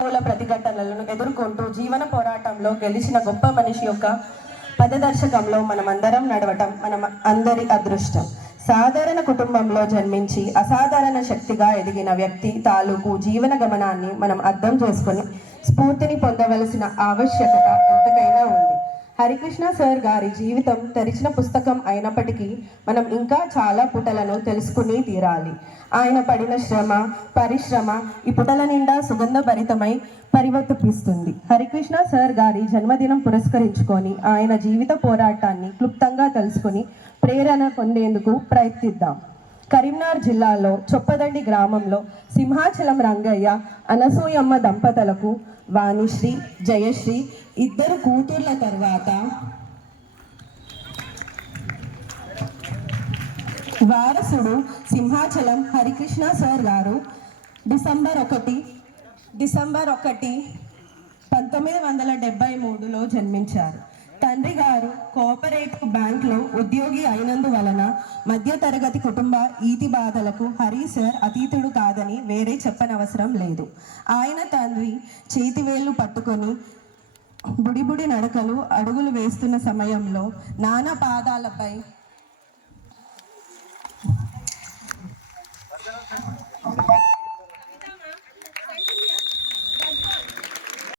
ప్రతిఘటనలను ఎదుర్కొంటూ జీవన పోరాటంలో గెలిచిన గొప్ప మనిషి యొక్క పదదర్శకంలో మనమందరం నడవటం మన అందరి అదృష్టం. సాధారణ కుటుంబంలో జన్మించి అసాధారణ శక్తిగా ఎదిగిన వ్యక్తి తాలూకు జీవన గమనాన్ని మనం అర్థం చేసుకొని స్ఫూర్తిని పొందవలసిన ఆవశ్యకత ఎంతకైనా ఉంది. హరికృష్ణ సార్ గారి జీవితం తెరిచిన పుస్తకం అయినప్పటికీ మనం ఇంకా చాలా పుటలను తెలుసుకుని తీరాలి. ఆయన పడిన శ్రమ పరిశ్రమ ఈ పుటల నిండా సుగంధభరితమై పరివర్తిస్తుంది. హరికృష్ణ సార్ గారి జన్మదినం పురస్కరించుకొని ఆయన జీవిత పోరాటాన్ని క్లుప్తంగా తెలుసుకుని ప్రేరణ పొందేందుకు ప్రయత్నిద్దాం. కరీంనగర్ జిల్లాలో చొప్పదండి గ్రామంలో సింహాచలం రంగయ్య అనసూయమ్మ దంపతులకు వాణిశ్రీ జయశ్రీ ఇద్దరు కూతుర్ల తర్వాత వారసుడు సింహాచలం హరికృష్ణ సార్ గారు డిసెంబర్ 1, 1973లో జన్మించారు. తండ్రి గారు కోఆపరేటివ్ బ్యాంక్లో ఉద్యోగి అయినందువలన మధ్యతరగతి కుటుంబ ఈతి బాధలకు హరి సార్ అతీతుడు కాదని వేరే చెప్పనవసరం లేదు. ఆయన తండ్రి చేతివేళ్లు పట్టుకొని బుడిబుడి నడకలు అడుగులు వేస్తున్న సమయంలో నాన్న పాదాలపై